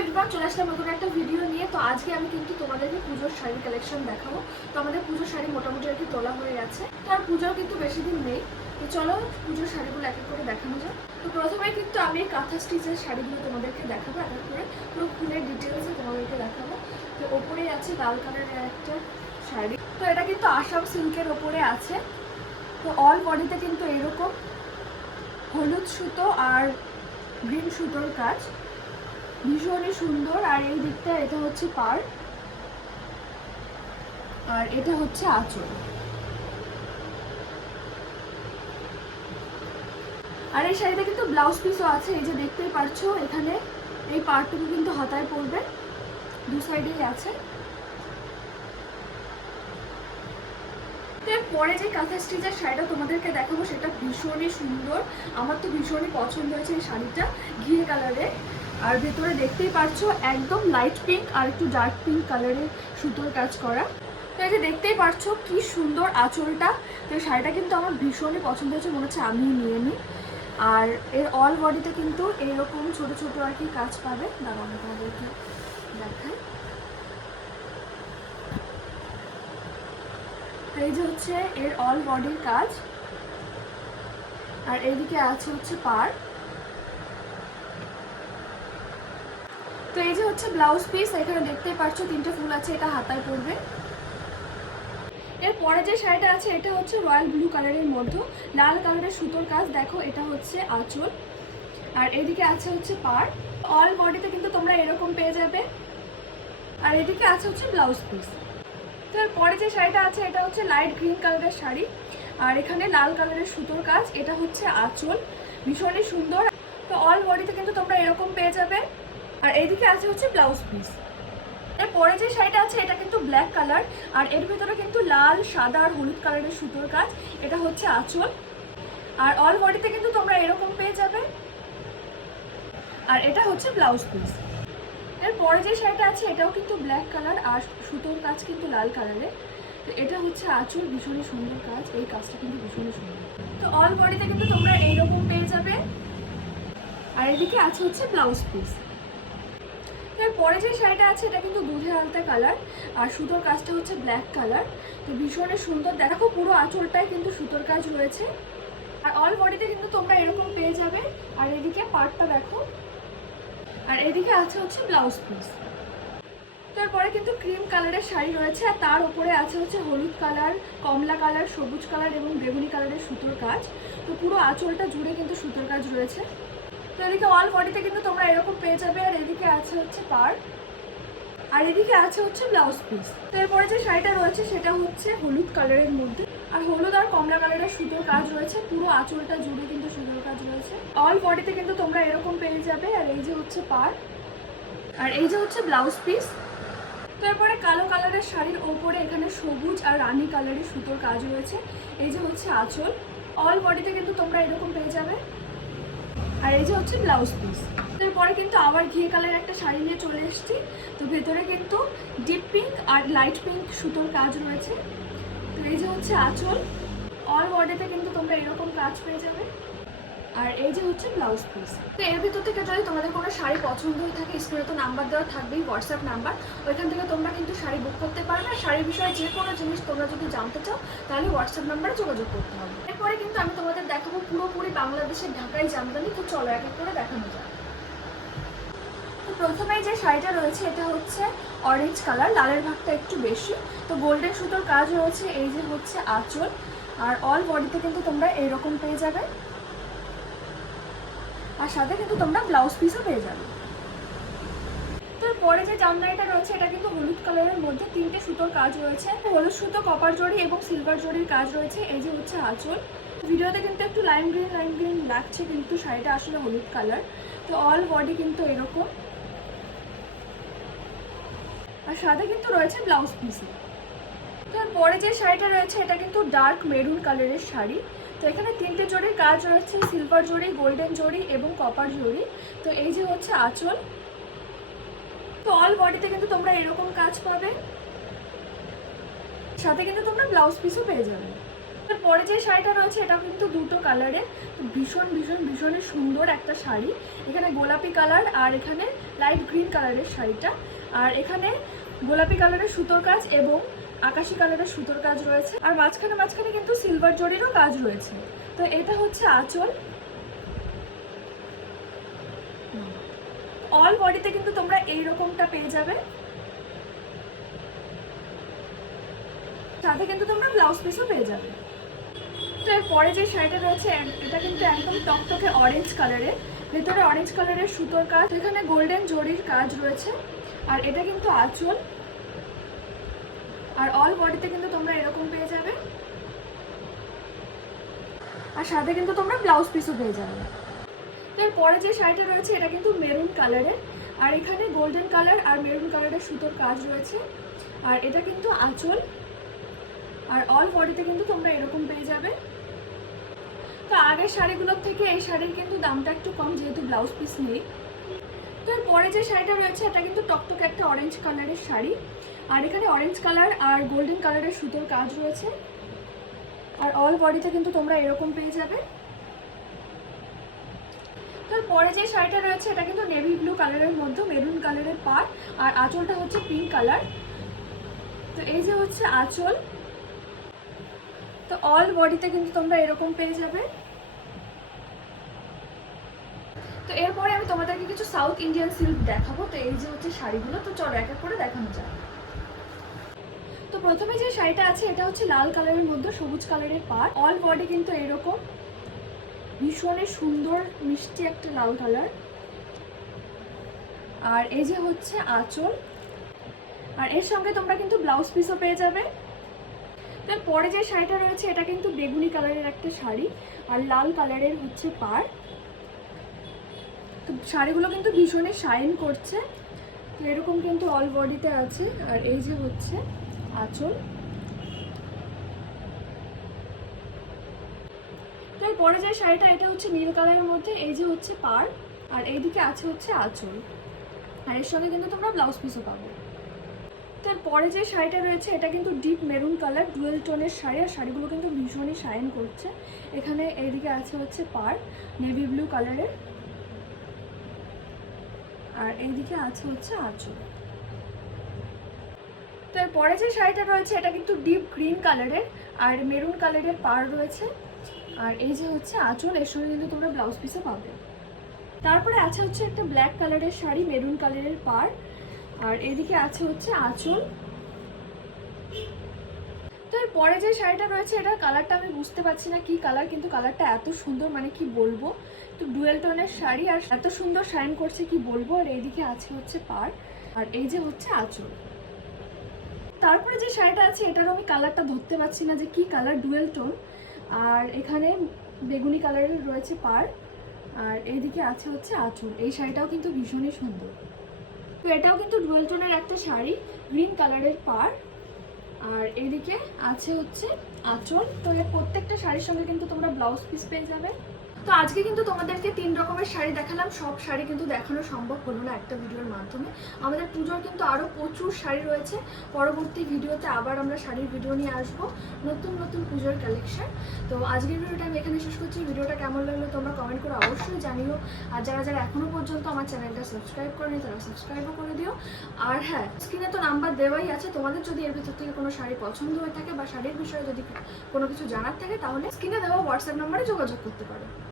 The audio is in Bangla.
এভরিওয়ান চলে আসলাম নতুন একটা ভিডিও নিয়ে। তো আজকে আমি কিন্তু তোমাদেরকে পুজোর শাড়ি কালেকশন দেখাবো। তো আমাদের পুজোর শাড়ি মোটামুটি আর কি তোলা হয়ে গেছে। তো আর পুজোর কিন্তু বেশি দিন নেই। তো চলো পুজোর শাড়িগুলো এক এক করে দেখানো যাক। তো প্রথমে কিন্তু আমি কাঁথা স্টিচের শাড়িগুলো তোমাদেরকে দেখাবো এক এক করে। পুরো খুলে ডিটেলসে তোমাদেরকে দেখাবো। তো ওপরেই আছে লাল কালারের একটা শাড়ি। তো এটা কিন্তু আসাম সিল্কের ওপরে আছে। তো অল বডিতে কিন্তু এরকম হলুদ সুতো আর গ্রিন সুতোর কাজ। ভীষণই সুন্দর। আর এই দিকটা, এটা হচ্ছে পার আর এটা হচ্ছে আঁচল। আর এই শাড়িতে কিন্তু ব্লাউজ পিসও আছে, এই যে দেখতেই পারছ, এখানে এই পার্টটুকু কিন্তু হাতায় পড়বে। দু সাইডেই আছে। পরে যে কাঁথা স্টিচের শাড়িটা তোমাদেরকে দেখাবো, সেটা ভীষণই সুন্দর। আমার তো ভীষণই পছন্দ হয়েছে এই শাড়িটা, ঘিয়ে কালারে আর ভেতরে দেখতেই পারছ একদম লাইট পিঙ্ক আর একটু ডার্ক পিঙ্ক কালারের সুতোর কাজ করা। তো এই যে দেখতেই পারছ কি সুন্দর আঁচলটা। তো এই শাড়িটা কিন্তু আমার ভীষণই পছন্দ হয়েছে, মনে হচ্ছে আমিও নিয়ে নিই আর এর অল বডিতে কিন্তু এইরকম ছোট ছোট আর কি কাজ পাবে। দাঁড়াও, আমি তোমাদেরকে দেখাই। এই যে হচ্ছে এর অল বডির কাজ। আর এইদিকে আছে হচ্ছে পার তো এই যে হচ্ছে ব্লাউজ পিস এখানে দেখতেই পাচ্ছ তিনটে ফুল আছে, এটা হাতায় পড়বে এরপরে যে শাড়িটা আছে, এটা হচ্ছে রয়্যাল ব্লু কালারের মধ্যে। লাল কালারের সুতোর কাজ, দেখো, এটা হচ্ছে আঁচল। আর এদিকে আছে হচ্ছে পার অল বডিতে কিন্তু তোমরা এরকম পেয়ে যাবে। আর এদিকে আছে হচ্ছে ব্লাউজ পিস তো এরপরে যে শাড়িটা আছে, এটা হচ্ছে লাইট গ্রিন কালারের শাড়ি। আর এখানে লাল কালারের সুতোর কাজ, এটা হচ্ছে আঁচল। ভীষণই সুন্দর। তো অল বডিতে কিন্তু তোমরা এরকম পেয়ে যাবে। আর এইদিকে আছে হচ্ছে ব্লাউজ পিস এরপরে যে শাড়িটা আছে, এটা কিন্তু ব্ল্যাক কালার আর এর ভিতরে কিন্তু লাল, সাদা আর হলুদ কালারের সুতোর কাজ। এটা হচ্ছে আঁচল। আর অল বডিতে কিন্তু তোমরা এরকম পেয়ে যাবে। আর এটা হচ্ছে ব্লাউজ পিস এর এরপরে যে শাড়িটা আছে, এটাও কিন্তু ব্ল্যাক কালার আর সুতোর কাজ কিন্তু লাল কালারের তো এটা হচ্ছে আঁচল, ভীষণই সুন্দর কাজ। এই কাজটা কিন্তু ভীষণই সুন্দর। তো অল বডিতে কিন্তু তোমরা এইরকম পেয়ে যাবে। আর এদিকে আছে হচ্ছে ব্লাউজ পিস পরে যে শাড়িটা আছে, এটা কিন্তু দুধে আলতা কালার আর সুতোর কাজটা হচ্ছে ব্ল্যাক কালার তো ভীষণই সুন্দর দেখো, পুরো আঁচলটাই কিন্তু সুতোর কাজ রয়েছে। আর অল বডিতে কিন্তু তোমরা এরকম পেয়ে যাবে। আর এদিকে পার্টটা দেখো। আর এদিকে আছে হচ্ছে ব্লাউজ পিস তারপরে কিন্তু ক্রিম কালারের শাড়ি রয়েছে, আর তার উপরে আছে হচ্ছে হলুদ কালার কমলা কালার সবুজ কালার এবং বেগুনি কালারের সুতোর কাজ। তো পুরো আঁচলটা জুড়ে কিন্তু সুতোর কাজ রয়েছে। তো এদিকে অল বডিতে কিন্তু তোমরা এরকম পেয়ে যাবে। আর এদিকে আছে হচ্ছে পার আর এদিকে আছে হচ্ছে ব্লাউজ পিস তো এরপরে যে শাড়িটা রয়েছে, সেটা হচ্ছে হলুদ কালারের মধ্যে। আর হলুদ আর কমলা কালারের সুতোর কাজ রয়েছে। পুরো আঁচলটা জুড়ে কিন্তু সুতোর কাজ রয়েছে। অল বডিতে কিন্তু তোমরা এরকম পেয়ে যাবে। আর এই যে হচ্ছে পার আর এই যে হচ্ছে ব্লাউজ পিস তারপরে কালো কালারের শাড়ির ওপরে এখানে সবুজ আর রানী কালারের সুতোর কাজ রয়েছে। এই যে হচ্ছে আঁচল। অল বডিতে কিন্তু তোমরা এরকম পেয়ে যাবে। আর এই যে হচ্ছে ব্লাউজ পিস এরপরে কিন্তু আবার ঘিয়ে কালার একটা শাড়ি নিয়ে চলে এসেছি। তো ভেতরে কিন্তু ডিপ পিঙ্ক আর লাইট পিঙ্ক সুতোর কাজ রয়েছে। তো এই যে হচ্ছে আঁচল। অল বডিতে কিন্তু তোমরা এরকম কাজ পেয়ে যাবে। আর এই যে হচ্ছে ব্লাউজ পিস তো এর ভিতর থেকে যদি তোমাদের কোনো শাড়ি পছন্দ হয়ে থাকে, স্ক্রিনে তো নাম্বার দেওয়া থাকবেই হোয়াটসঅ্যাপ নাম্বার ওইখান থেকে তোমরা কিন্তু শাড়ি বুক করতে পারবে। আর শাড়ির বিষয়ে যে কোনো জিনিস তোমরা যদি জানতে চাও, তাহলে হোয়াটসঅ্যাপ নাম্বারে যোগাযোগ করতে হবে। এরপরে কিন্তু আমি তোমাদের দেখাবো পুরোপুরি বাংলাদেশের ঢাকায়, জামদানি। তো চলো এক এক করে দেখানো যায় প্রথমে যে শাড়িটা রয়েছে, এটা হচ্ছে অরেঞ্জ কালার লালের ভাগটা একটু বেশি। তো গোল্ডেন সুতোর কাজ রয়েছে এই যে হচ্ছে আঁচল। আর অল বডিতে কিন্তু তোমরা এইরকম পেয়ে যাবে। আর সাথে কিন্তু তোমরা ব্লাউজ পিসও পেয়ে যাবে। তারপরে যে জামদানিটা রয়েছে, এটা কিন্তু হলুদ কালারের মধ্যে তিনটে সুতোর কাজ রয়েছে। হলুদ সুতো কপার জড়ি এবং সিলভার জড়ির কাজ রয়েছে। এই যে হচ্ছে আঁচল। ভিডিওতে কিন্তু একটু লাইম গ্রিন লাইম গ্রিন লাগছে কিন্তু শাড়িটা আসলে হলুদ কালার তো অল বডি কিন্তু এরকম। আর সাথে কিন্তু রয়েছে ব্লাউজ পিস তারপরে যে শাড়িটা রয়েছে, এটা কিন্তু ডার্ক মেরুন কালারের শাড়ি। তো এখানে তিনটে জড়ির কাজ রয়েছে সিলভার জড়ি গোল্ডেন জড়ি এবং কপার জড়ি তো এই যে হচ্ছে আঁচল। তো অল বডিতে কিন্তু তোমরা এরকম কাজ পাবে। সাথে কিন্তু তোমরা ব্লাউজ পিসও পেয়ে যাবে। পরে যে শাড়িটা রয়েছে এটা কিন্তু দুটো কালারের ভীষণ ভীষণ ভীষণই সুন্দর একটা শাড়ি। এখানে গোলাপি কালার আর এখানে লাইট গ্রিন কালারের শাড়িটা। আর এখানে গোলাপি কালারের সুতোর কাজ এবং আকাশি কালারের সুতোর কাজ রয়েছে। আর মাঝখানে মাঝখানে কিন্তু সিলভার জরিরও কাজ রয়েছে। তো এটা হচ্ছে আঁচল। অল বডিতে কিন্তু তোমরা এই রকমটা পেয়ে যাবে। সাথে কিন্তু তোমরা ব্লাউজ পিসও পেয়ে যাবে। এর পরে যে শাড়িটা রয়েছে, এটা কিন্তু একদম টকটকে অরেঞ্জ কালারের ভেতরে অরেঞ্জ কালারের সুতোর কাজ, এখানে গোল্ডেন জরির কাজ রয়েছে। আর এটা কিন্তু আঁচল। আর অল বডিতে কিন্তু তোমরা এরকম পেয়ে যাবে। আর সাথে কিন্তু তোমরা ব্লাউজ পিসও পেয়ে যাবে। তো এর পরে যে শাড়িটা রয়েছে, এটা কিন্তু মেরুন কালারের আর এখানে গোল্ডেন কালার আর মেরুন কালারের সুতোর কাজ রয়েছে। আর এটা কিন্তু আঁচল। আর অল বডিতে কিন্তু তোমরা এরকম পেয়ে যাবে। তো আগের শাড়িগুলোর থেকে এই শাড়ির কিন্তু দামটা একটু কম, যেহেতু ব্লাউজ পিস নেই। তো পরে যে শাড়িটা রয়েছে, এটা কিন্তু টকটকে একটা অরেঞ্জ কালারের শাড়ি। আর এখানে অরেঞ্জ কালার আর গোল্ডেন কালারের সুতোর কাজ রয়েছে। আর অল বডিতে কিন্তু তোমরা এরকম পেয়ে যাবে। তারপরে যে শাড়িটা রয়েছে, এটা কিন্তু নেভি ব্লু কালারের মধ্যে মেরুন কালারের পার আর আঁচলটা হচ্ছে পিঙ্ক কালার তো এই যে হচ্ছে আঁচল তো অল বডিতে কিন্তু তোমরা এরকম পেয়ে যাবে। তো এরপরে আমি তোমাদেরকে কিছু সাউথ ইন্ডিয়ান সিল্ক দেখাবো। তো এই যে হচ্ছে শাড়িগুলো, তো চলো এক এক করে দেখানো যায় তো প্রথমে যে শাড়িটা আছে, এটা হচ্ছে লাল কালারের মধ্যে সবুজ কালারের পার অল বডি কিন্তু এরকম। ভীষণই সুন্দর, মিষ্টি একটা লাল কালার। আর এই যে হচ্ছে আঁচল। আর এর সঙ্গে তোমরা কিন্তু ব্লাউজ পিসও পেয়ে যাবে। তারপরে যে শাড়িটা রয়েছে, এটা কিন্তু বেগুনি কালারের একটা শাড়ি আর লাল কালারের হচ্ছে পার তো শাড়িগুলো কিন্তু ভীষণই শাইন করছে। তো এরকম কিন্তু অল বডিতে আছে। আর এই যে হচ্ছে আঁচল। পরে যে শাড়িটা, এটা হচ্ছে নীল কালারের মধ্যে, এই যে হচ্ছে পার আর এইদিকে আছে হচ্ছে আঁচল। আর এর সঙ্গে কিন্তু তোমরা ব্লাউজ পিসও পাবো। তারপরে যে শাড়িটা রয়েছে, এটা কিন্তু ডিপ মেরুন কালার ডুয়েল টোনের শাড়ি, আর শাড়িগুলো কিন্তু ভীষণই শাইন করছে। এখানে এইদিকে আছে হচ্ছে পার নেভি ব্লু কালারের আর এইদিকে আছে হচ্ছে আঁচল। তারপরে যে শাড়িটা রয়েছে, এটা কিন্তু ডিপ গ্রিন কালারের আর মেরুন কালারের পার রয়েছে। আর এই যে হচ্ছে আঁচল, এর সঙ্গে কিন্তু তোমরা ব্লাউজ পিসও পাবে। তারপরে আছে হচ্ছে একটা ব্ল্যাক কালারের শাড়ি মেরুন কালারের পার। আর এদিকে আছে হচ্ছে আঁচল। তো পরে যে শাড়িটা রয়েছে, এটার কালারটা আমি বুঝতে পারছি না কি কালার কিন্তু কালারটা এত সুন্দর মানে কি বলব? তো ডুয়েল টোনের শাড়ি, আর এত সুন্দর শাইন করছে, কি বলব? আর এইদিকে আছে হচ্ছে পার আর এই যে হচ্ছে আঁচল। তারপরে যে শাড়িটা আছে, এটারও আমি কালারটা ধরতে পারছি না যে কি কালার ডুয়েল টোন। আর এখানে বেগুনি কালারের রয়েছে পার আর এইদিকে আছে হচ্ছে আঁচল। এই শাড়িটাও কিন্তু ভীষণই সুন্দর। তো এটাও কিন্তু ডুয়েল টোনের একটা শাড়ি, গ্রিন কালারের পার আর এদিকে আছে হচ্ছে আঁচল। তো এর প্রত্যেকটা শাড়ির সঙ্গে কিন্তু তোমরা ব্লাউজ পিস পেয়ে যাবে। তো আজকে কিন্তু তোমাদেরকে তিন রকমের শাড়ি দেখালাম। সব শাড়ি কিন্তু দেখানো সম্ভব হলো না একটা ভিডিওর মাধ্যমে। আমাদের পুজোর কিন্তু আরও প্রচুর শাড়ি রয়েছে। পরবর্তী ভিডিওতে আবার আমরা শাড়ির ভিডিও নিয়ে আসব। নতুন নতুন পুজোর কালেকশন তো আজকের ভিডিওটা আমি এখানে শেষ করছি ভিডিওটা কেমন লাগল তোমরা কমেন্ট করে অবশ্যই জানিও। আর যারা যারা এখনও পর্যন্ত আমার চ্যানেলটা সাবস্ক্রাইব করেনি, তারা সাবস্ক্রাইবও করে দিও। আর হ্যাঁ স্ক্রিনে তো নাম্বার দেওয়াই আছে। তোমাদের যদি এর ভিতর থেকে কোনো শাড়ি পছন্দ হয়ে থাকে বা শাড়ির বিষয়ে যদি কোনো কিছু জানার থাকে, তাহলে স্ক্রিনে দেওয়া হোয়াটসঅ্যাপ নাম্বারে যোগাযোগ করতে পারো।